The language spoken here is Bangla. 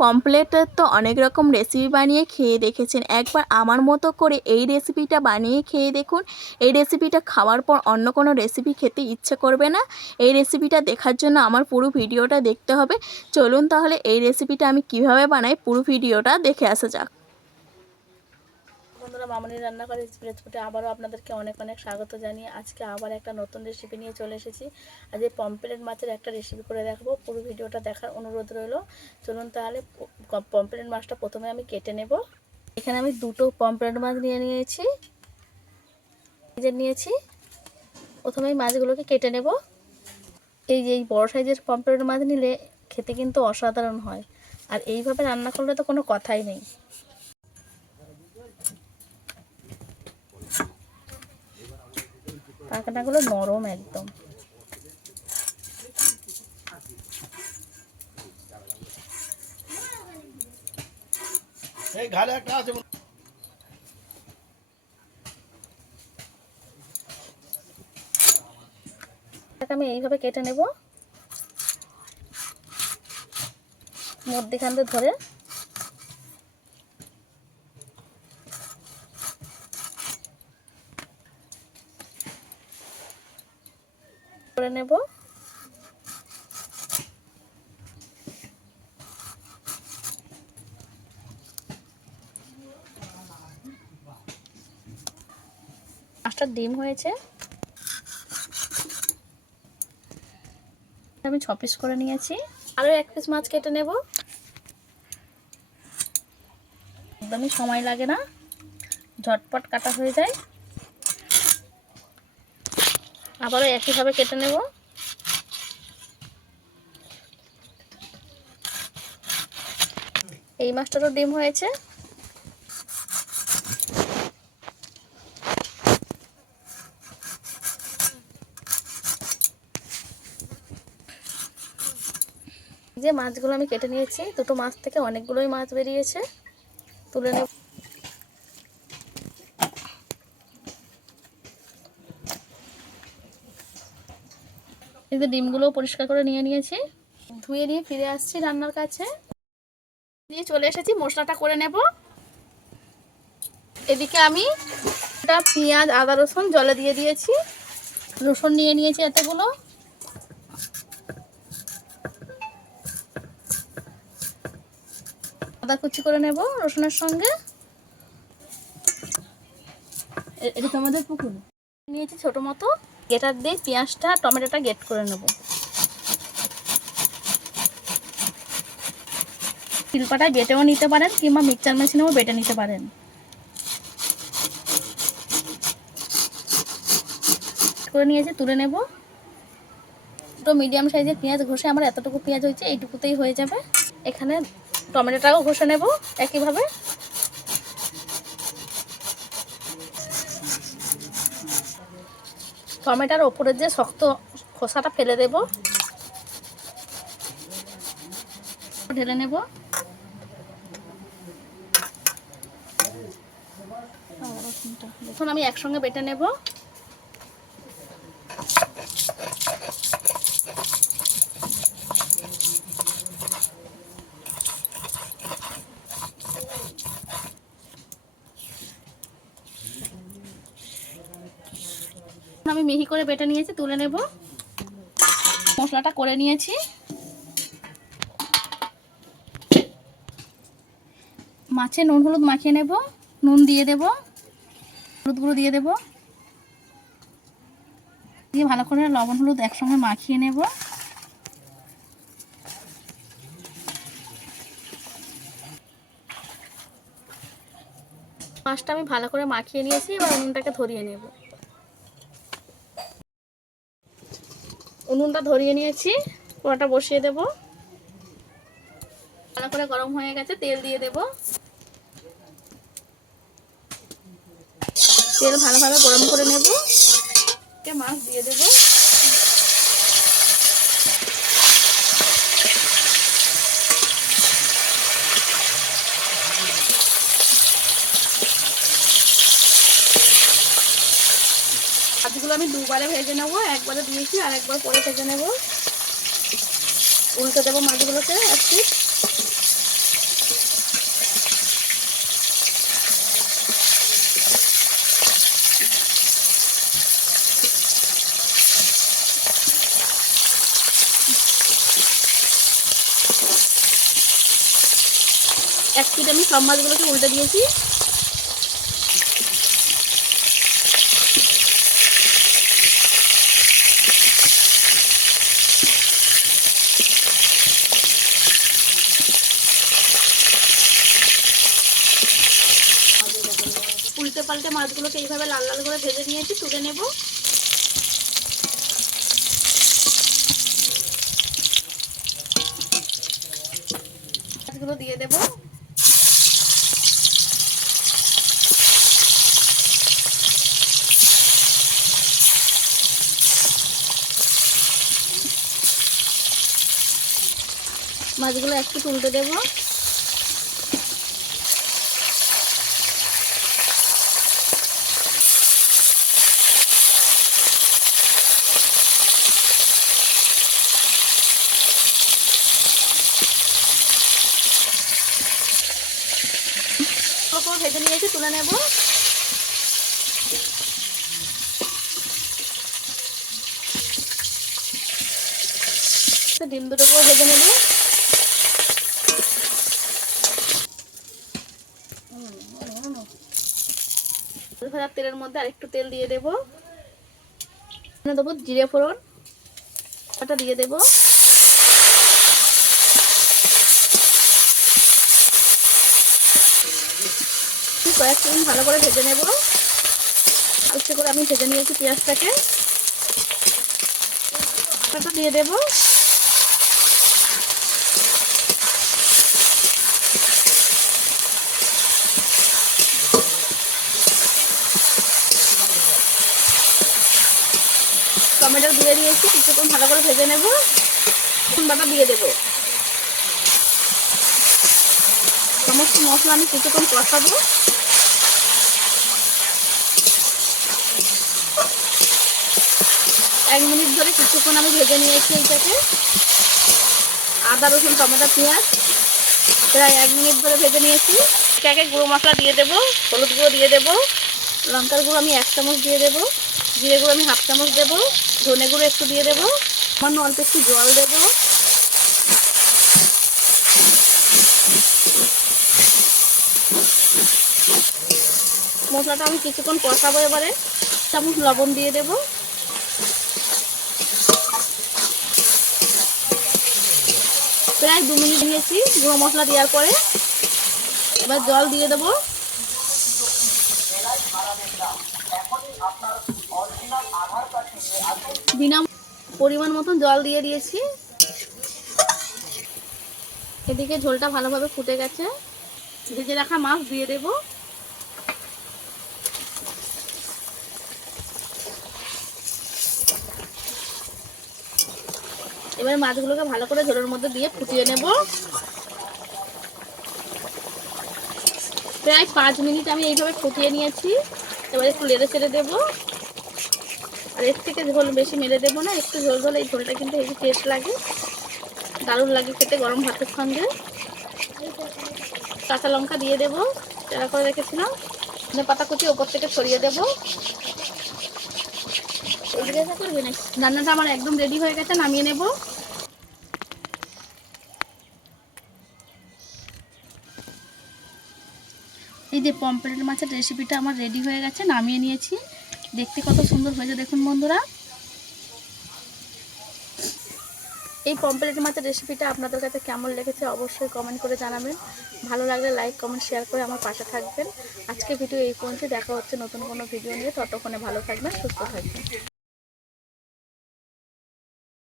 পমপ্লেটের তো অনেক রকম রেসিপি বানিয়ে খেয়ে দেখেছেন। একবার আমার মতো করে এই রেসিপিটা বানিয়ে খেয়ে দেখুন। এই রেসিপিটা খাওয়ার পর অন্য কোনো রেসিপি খেতে ইচ্ছে করবে না। এই রেসিপিটা দেখার জন্য আমার পুরো ভিডিওটা দেখতে হবে। চলুন তাহলে এই রেসিপিটা আমি কীভাবে বানাই পুরো ভিডিওটা দেখে আসা যাক। বন্ধুরা মামনি রান্নাঘরে রেসিপিতে আবারও আপনাদেরকে অনেক অনেক স্বাগত জানিয়ে আজকে আবার একটা নতুন রেসিপি নিয়ে চলে এসেছি। আজ এই পম্পলেট মাছের একটা রেসিপি করে দেখাবো। পুরো ভিডিওটা দেখার অনুরোধ রইল। চলুন তাহলে পম্পলেট মাছটা প্রথমে আমি কেটে নেব। এখানে আমি দুটো পম্পলেট মাছ নিয়ে নিয়েছি। যে নিয়েছি। প্রথমে এই মাছগুলোকে কেটে নেব। এই যে এই বড় সাইজের পম্পলেট মাছ নিলে খেতে কিন্তু অসাধারণ হয়। আর এইভাবে রান্না করলে তো কোনো কথাই নেই। কাঁকড়াগুলো নরম একদম। আমি এইভাবে কেটে নেব। মধ্যেখান ধরে। নেব। মাছটা ডিম হয়েছে। আমি ছ পিস করে নিয়েছি। আরও এক পিস মাছ কেটে নেব। একদমই সময় লাগে না। ঝটপট কাটা হয়ে যায়। আবারও একইভাবে কেটে নেব। এই মাছটারও ডিম হয়েছে। যে মাছগুলো আমি কেটে নিয়েছি, দুটো মাছ থেকে অনেকগুলোই মাছ বেরিয়েছে। তুলে নেব। এই যে ডিমগুলো পরিষ্কার করে নিয়ে নিয়েছি। ধুয়ে নিয়ে ফিরে আসছি রান্নার কাছে। দিয়ে চলে এসেছি, মশলাটা করে নেব। এদিকে আমি এটা পেঁয়াজ, আদা, রসুন জলে দিয়ে দিয়েছি। রসুন নিয়ে নিয়েছি এতগুলো। আদা কুচি করে নেব রসুনের সঙ্গে। এটা তোমাদের পুকুর। নিয়েছি ছোট মতো। গেটার দিয়ে পেঁয়াজটা, টমেটোটা গেট করে নেব। শিল্পাটায় বেটেও নিতে পারেন কিংবা মিক্সচার মেশিনেও বেটে নিতে পারেন। করে নিয়েছি, তুলে নেব। দুটো মিডিয়াম সাইজের পেঁয়াজ ঘষে আমার এতটুকু পেঁয়াজ হয়েছে, এইটুকুতেই হয়ে যাবে। এখানে টমেটোটাও ঘষে নেব, একইভাবে। টমেটোর ওপরের যে শক্ত খোসাটা ফেলে দেব। ঢেলে নেব। এখন আমি একসঙ্গে বেটে নেব। আমি মিহি করে বেটে নিয়েছি, তুলে নেব। মশলাটা করে নিয়েছি। মাছে নুন, হলুদ মাখিয়ে নেব। নুন দিয়ে দেব। হলুদ গুঁড়ো দিয়ে দেব। দিয়ে ভালো করে লবণ, হলুদ একসঙ্গে মাখিয়ে নেব। মাছটা আমি ভালো করে মাখিয়ে নিয়েছি, এবার উনুনটাকে ধরিয়ে নেব। উনুনটা ধরিয়ে নিয়েছি পোড়াটা বসিয়ে দেব। ভালো করে গরম হয়ে গেছে, তেল দিয়ে দেব। তেল ভালোভাবে গরম করে নেব। মাছ দিয়ে দেব। আমি দুবারে ভেজে নেব, একবারে দিয়েছি আর একবার পরে ভেজে নেব। উল্টে দেবো মাছগুলোকে একটু এক আমি সব মাছগুলোকে উল্টে দিয়েছি। মাছগুলোকে এইভাবে লাল লাল করে ভেজে নিয়েছি, তুলে নেব। মাছগুলো দিয়ে দেব। মাছগুলো একটু তুলতে দেবো করে ভেজে নিয়েছি, তুলে নেব। ডিম দুটোকেও ভেজে নেব। ভাজার তেলের মধ্যে আরেকটু তেল দিয়ে দেব। দেবো জিরে ফোড়ন ওটা দিয়ে দেবো। কয়েক মিনিট ভালো করে ভেজে নেব। আস্তে করে আমি ভেজে নিয়েছি পেঁয়াজটাকে। দিয়ে দেব। টমেটো দিয়ে দিয়েছি, কিছুক্ষণ ভালো করে ভেজে নেব। বাটা দিয়ে দেবো। সমস্ত মশলা আমি কিছুক্ষণ কষাবো। এক মিনিট ধরে কিছুক্ষণ আমি ভেজে নিয়েছি এইটাকে। আদা, রসুন, টমেটো, পেঁয়াজ, প্রায় এক মিনিট ধরে ভেজে নিয়েছি। একে গুঁড়ো মশলা দিয়ে দেবো, হলুদ গুঁড়ো দিয়ে দেবো, লঙ্কার গুঁড়ো আমি এক চামচ দিয়ে দেবো, জিরে গুঁড়ো আমি হাফ চামচ দেবো, ধনে গুঁড়ো একটু দিয়ে দেবো, সামান্য অল্প একটু জল দেবো। মশলাটা আমি কিছুক্ষণ কষাবো এবারে। চামচ লবণ দিয়ে দেবো। প্রায় দু মিনিট দিয়েছি, গুঁড়ো মশলা দেওয়ার পরে। এবার জল দিয়ে দেবো। বিনা পরিমাণ মতন জল দিয়ে দিয়েছি। এদিকে ঝোলটা ভালোভাবে ফুটে গেছে। ভেজে রাখা মাছ দিয়ে দেবো। এবার মাছগুলোকে ভালো করে ঝোলের মধ্যে দিয়ে ফুটিয়ে নেব। প্রায় পাঁচ মিনিট আমি এইভাবে ফুটিয়ে নিয়েছি। এবার একটু লেড়ে ছেড়ে দেবো। আর এর থেকে ঝোল বেশি মেরে দেবো না একটু ঝোল ঝোল এই ঝোলটা কিন্তু হেভি টেস্ট লাগে দারুণ লাগে খেতে গরম ভাতের সঙ্গে। কাঁচা লঙ্কা দিয়ে দেবো চেরা করে রেখেছিলাম। ধনে পাতা কুচি ওপর থেকে ছড়িয়ে দেবো। রান্নাটা আমার একদম রেডি হয়ে গেছে নামিয়ে নেব। এই যে পম্পলেট মাছের রেসিপিটা আমার রেডি হয়ে গেছে, নামিয়ে নিয়েছি। দেখতে কত সুন্দর হয়েছে, দেখুন বন্ধুরা। এই পম্পলেট মাছের রেসিপিটা আপনাদের কাছে কেমন লেগেছে অবশ্যই কমেন্ট করে জানাবেন। ভালো লাগলে লাইক কমেন্ট শেয়ার করে আমার পাশে থাকবেন। আজকে ভিডিও এই পর্যন্ত দেখা হচ্ছে নতুন কোনো ভিডিও নিয়ে। ততক্ষণে ভালো থাকবেন, সুস্থ থাকবেন।